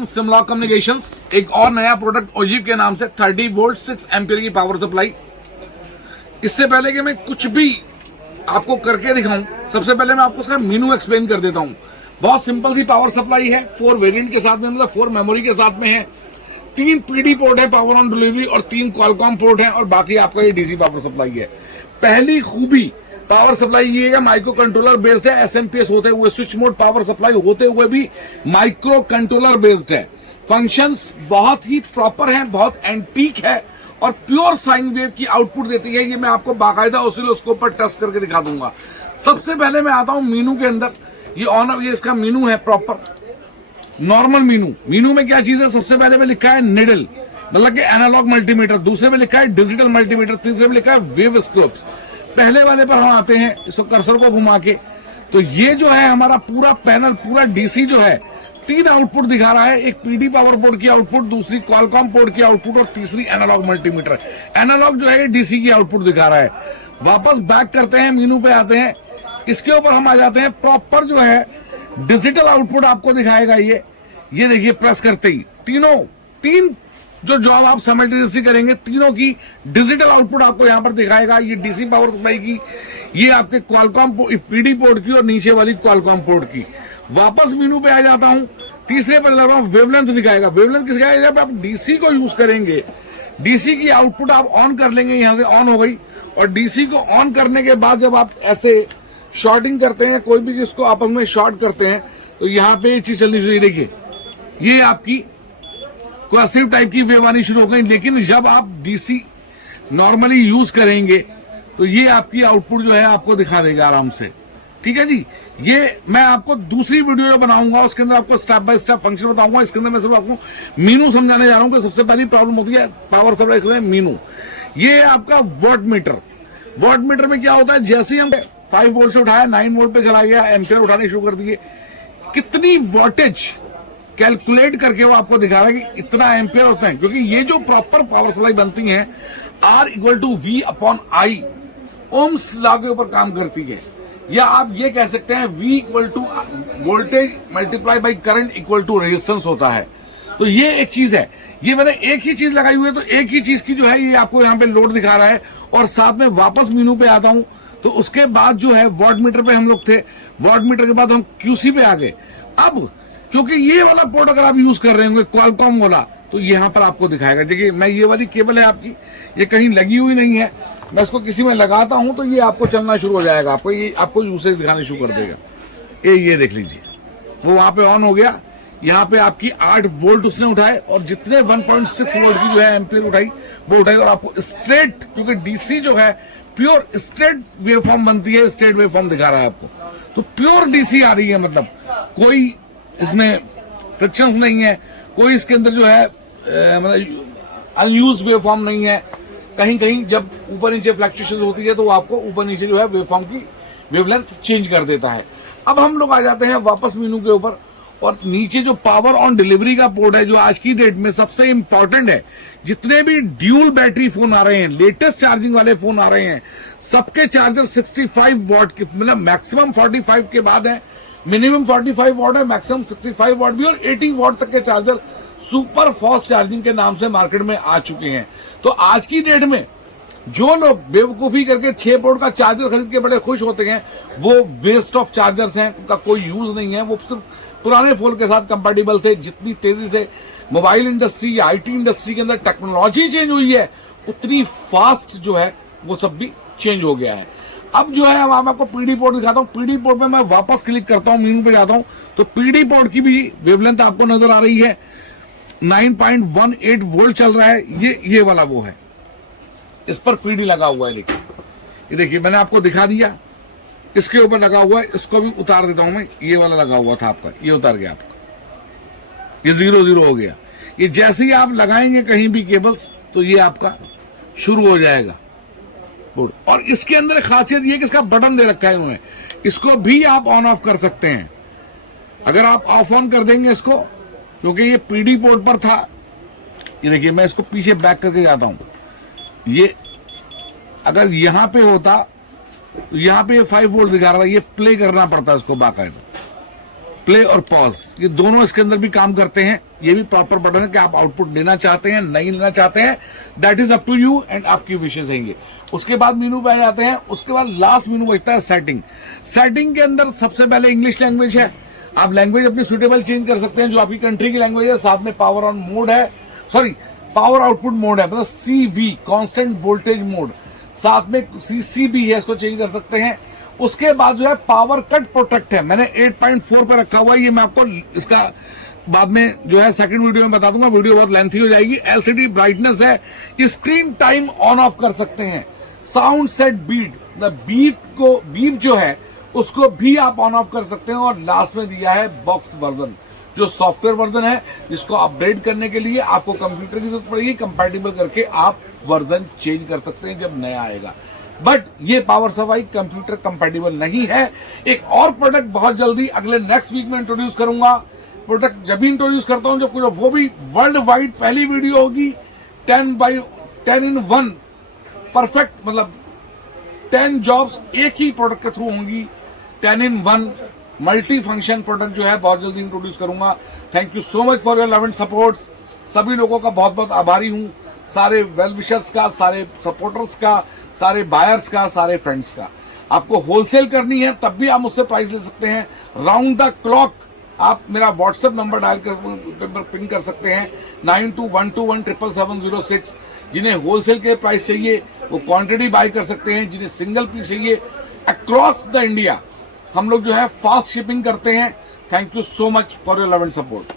इन सिमलॉक communications. एक और नया प्रोडक्ट ओजीव के नाम से 30 वोल्ट 6 एम्पियर की पावर सप्लाई। इससे पहले कि मैं कुछ भी आपको करके दिखाऊं, सबसे पहले मैं आपको इसका मेनू एक्सप्लेन कर देता हूं। बहुत सिंपल सी पावर सप्लाई है, 4 वेरिएंट के साथ में, मतलब 4 मेमोरी के साथ में है। 3 पीडी पोर्ट है पावर ऑन डिलीवरी और 3 क्वालकॉम पोर्ट है और बाकी आपका ये डीसी पावर सप्लाई है। पहली खूबी पावर सप्लाई ये है, माइक्रो कंट्रोलर बेस्ड है। एसएमपीएस होते हुए, स्विच मोड पावर सप्लाई होते हुए भी माइक्रो कंट्रोलर बेस्ड है। फंक्शंस बहुत ही प्रॉपर हैं, बहुत एंटीक है और प्योर साइन वेव की आउटपुट देती है। ये मैं आपको बाकायदा ऑसिलोस्कोप पर टेस्ट करके दिखा दूंगा। सबसे पहले मैं आता हूं मीनू के अंदर। ये ऑन, ये इसका मीनू है प्रॉपर नॉर्मल मीनू। मीनू में क्या चीज है, सबसे पहले में लिखा है निडल, मतलब कि एनालॉग मल्टीमीटर। दूसरे में लिखा है डिजिटल मल्टीमीटर। तीसरे में लिखा है वेव स्कोप्स। पहले वाले पर हम आते हैं, इसको कर्सर को घुमा के, तो ये जो है हमारा पूरा पैनल, पूरा डीसी जो है 3 आउटपुट दिखा रहा है। एक पीडी पावर पोर्ट की आउटपुट, दूसरी क्वालकॉम पोर्ट की आउटपुट और तीसरी एनालॉग मल्टीमीटर। एनालॉग जो है डीसी की आउटपुट दिखा रहा है। वापस बैक करते हैं, मीनू पे आते हैं, इसके ऊपर हम आ जाते हैं। प्रॉपर जो है डिजिटल आउटपुट आपको दिखाएगा। ये देखिए, प्रेस करते ही तीन जो जॉब आप साइमल्टेनियसली करेंगे, तीनों की डिजिटल आउटपुट आपको यहां पर दिखाएगा। ये डीसी पावर सप्लाई की, ये आपके क्वालकॉम पीडी पोर्ट की और नीचे वाली क्वालकॉम पोर्ट की। वापस मेनू पे आ जाता हूं, तीसरे पर लगा हूं, वेवलेंथ दिखाएगा। वेवलेंथ किस दिखाएगा, जब आप डीसी को यूज करेंगे, डीसी की आउटपुट आप ऑन कर लेंगे, यहां से ऑन हो गई। और डीसी को ऑन करने के बाद जब आप ऐसे शॉर्टिंग करते हैं, कोई भी चीज को आपस में शॉर्ट करते हैं, तो यहां पे ये चीज चलनी चाहिए। देखिए, ये आपकी क्वासिव टाइप की वेव आनी शुरू हो गई। लेकिन जब आप डीसी नॉर्मली यूज करेंगे तो ये आपकी आउटपुट जो है आपको दिखा देगा आराम से। ठीक है जी। ये मैं आपको दूसरी वीडियो जो बनाऊंगा उसके अंदर आपको स्टेप बाय स्टेप फंक्शन बताऊंगा। इसके अंदर मैं सिर्फ आपको मीनू समझाने जा रहा हूं कि सबसे पहली प्रॉब्लम होती है पावर सप्लाई में मीनू। ये है आपका वोल्ट मीटर। वोल्ट मीटर में क्या होता है, जैसे ही हम 5 वोल्ट से उठाया, 9 वोल्ट पे चला गया, एम्पियर उठाने शुरू कर दिए, कितनी वोल्टेज कैलकुलेट करके वो आपको दिखा रहा है कि इतना एम्पियर होता है। क्योंकि ये जो प्रॉपर पावर सप्लाई बनती है R = V/I, ओम्स लॉ के ऊपर काम करती है। या आप ये कह सकते हैं V = voltage multiply by current = resistance होता है। तो ये एक चीज है। ये मैंने एक ही चीज लगाई हुई है, तो एक ही चीज की जो है ये आपको यहाँ पे लोड दिखा रहा है। और साथ में वापस मीनू पे आता हूं, तो उसके बाद जो है वॉट मीटर पे हम लोग थे। वॉट मीटर के बाद हम QC पे आ गए। अब क्योंकि ये वाला पोर्ट अगर आप यूज कर रहे होंगे क्वालकॉम वाला, तो यहां पर आपको दिखाएगा। देखिए, मैं ये वाली केबल है आपकी, ये कहीं लगी हुई नहीं है। मैं इसको किसी में लगाता हूं तो ये आपको चलना शुरू हो जाएगा। आपको यूसेज दिखाने शुरू कर देगा। ये देख लीजिए, वो वहां पे ऑन हो गया। यहाँ पे आपकी 8 वोल्ट उसने उठाए और जितने 1.6 वोल्ट की जो है एम्पियर उठाई, वो उठाई। और आपको स्ट्रेट, क्योंकि डीसी जो है प्योर स्ट्रेट वेवफॉर्म बनती है, स्ट्रेट वेवफॉर्म दिखा रहा है आपको। तो प्योर डीसी आ रही है, मतलब कोई इसमें फ्रिक्शन नहीं है, कोई इसके अंदर जो है मतलब अनयूज वेवफॉर्म नहीं है। कहीं कहीं जब ऊपर नीचे फ्लक्चुएशन होती है तो आपको ऊपर नीचे जो है वेवफॉर्म की वेवलेंथ चेंज कर देता है। अब हम लोग आ जाते हैं वापस मेनू के ऊपर, और नीचे जो पावर ऑन डिलीवरी का पोर्ट है, जो आज की डेट में सबसे इंपॉर्टेंट है। जितने भी ड्यूल बैटरी फोन आ रहे हैं, लेटेस्ट चार्जिंग वाले फोन आ रहे हैं, सबके चार्जर 65 वॉट के, मतलब मैक्सिमम 45 के बाद है, मिनिमम 45 वॉट है, मैक्सिमम 65 वॉट भी, और 80 वॉट तक के चार्जर सुपर फास्ट चार्जिंग के नाम से मार्केट में आ चुके हैं। तो आज की डेट में जो लोग बेवकूफी करके 6 पोर्ट का चार्जर खरीद के बड़े खुश होते हैं, वो वेस्ट ऑफ चार्जर्स हैं, उनका कोई यूज नहीं है। वो सिर्फ पुराने फोन के साथ कंपैटिबल थे। जितनी तेजी से मोबाइल इंडस्ट्री या IT इंडस्ट्री के अंदर टेक्नोलॉजी चेंज हुई है, उतनी फास्ट जो है वो सब भी चेंज हो गया है। अब जो है हम आपको पीडी पोर्ट दिखाता हूं। पीडी पोर्ट पे मैं वापस क्लिक करता हूं, मेनू पे जाता हूं, तो पीडी पोर्ट की भी वेवलेंथ आपको नजर आ रही है। 9.18 वोल्ट चल रहा है। ये वाला वो है, इस पर पीडी लगा हुआ है। ये देखिए, मैंने आपको दिखा दिया। इसके ऊपर लगा हुआ है, इसको भी उतार देता हूं मैं। ये वाला लगा हुआ था आपका, ये उतार गया आपका, ये 0 हो गया। ये जैसे ही आप लगाएंगे कहीं भी केबल्स, तो ये आपका शुरू हो जाएगा बोर्ड। और इसके अंदर एक खासियत ये कि इसका बटन दे रखा है उन्होंने, इसको भी आप ऑन ऑफ कर सकते हैं। अगर आप ऑफ ऑन कर देंगे इसको, क्योंकि ये पीडी पोर्ट पर था। ये देखिए, मैं इसको पीछे बैक करके जाता हूं। ये अगर यहां पे होता, तो यहां पे 5 वोल्ट दिखा रहा था, ये प्ले करना पड़ता है इसको बाकायदा। प्ले और पॉज, ये दोनों इसके अंदर भी काम करते हैं। ये भी प्रॉपर बटन है कि आप आउटपुट लेना चाहते हैं नहीं लेना चाहते हैं, that is up to you and आपकी विशेष रहेंगे। उसके बाद मेनू पे आ जाते हैं। उसके बाद लास्ट मेनू बचता है सेटिंग। सेटिंग के अंदर सबसे पहले इंग्लिश लैंग्वेज है, आप लैंग्वेज अपनी सुटेबल चेंज कर सकते हैं जो आपकी कंट्री की लैंग्वेज है। साथ में पावर ऑन मोड है, सॉरी पावर आउटपुट मोड है, मतलब CV कांस्टेंट वोल्टेज मोड, साथ में CB है, इसको चेंज कर सकते हैं। उसके बाद जो है पावर कट प्रोटेक्ट है, मैंने 8.4 पे रखा हुआ है, ये मैं आपको इसका बाद में जो है सेकंड वीडियो में बता दूंगा, वीडियो बहुत लेंथी हो जाएगी। LCD ब्राइटनेस है, स्क्रीन टाइम ऑन ऑफ कर सकते हैं। साउंड सेट बीप जो है उसको भी आप ऑन ऑफ कर सकते हैं। और लास्ट में दिया है बॉक्स वर्जन, जो सॉफ्टवेयर वर्जन है जिसको अपग्रेड करने के लिए आपको कंप्यूटर की जरूरत पड़ेगी, कंपैटिबल करके आप वर्जन चेंज कर सकते हैं जब नया आएगा। बट ये पावर सफाई कंप्यूटर कंपैटिबल नहीं है। एक और प्रोडक्ट बहुत जल्दी अगले नेक्स्ट वीक में इंट्रोड्यूस करूंगा। प्रोडक्ट जब भी इंट्रोड्यूस करता हूं जब वो भी वर्ल्ड वाइड पहली वीडियो होगी। 10 in 1 परफेक्ट, मतलब 10 जॉब्स एक ही प्रोडक्ट के थ्रू होंगी। 10 in 1 मल्टी फंक्शन प्रोडक्ट जो है बहुत जल्दी इंट्रोड्यूस करूंगा। Thank you so much for your love and support. सभी लोगों का बहुत बहुत आभारी हूं, सारे वेल विशर्स का, सारे सपोर्टर्स का, सारे बायर्स का, सारे फ्रेंड्स का। आपको होलसेल करनी है तब भी आप मुझसे प्राइस ले सकते हैं। राउंड द क्लॉक आप मेरा व्हाट्सएप नंबर डायल कर पिन कर सकते हैं 9212177706। जिन्हें होलसेल के प्राइस चाहिए वो क्वांटिटी बाय कर सकते हैं, जिन्हें सिंगल पीस चाहिए अक्रॉस द इंडिया हम लोग जो है फास्ट शिपिंग करते हैं। Thank you so much for your love and support.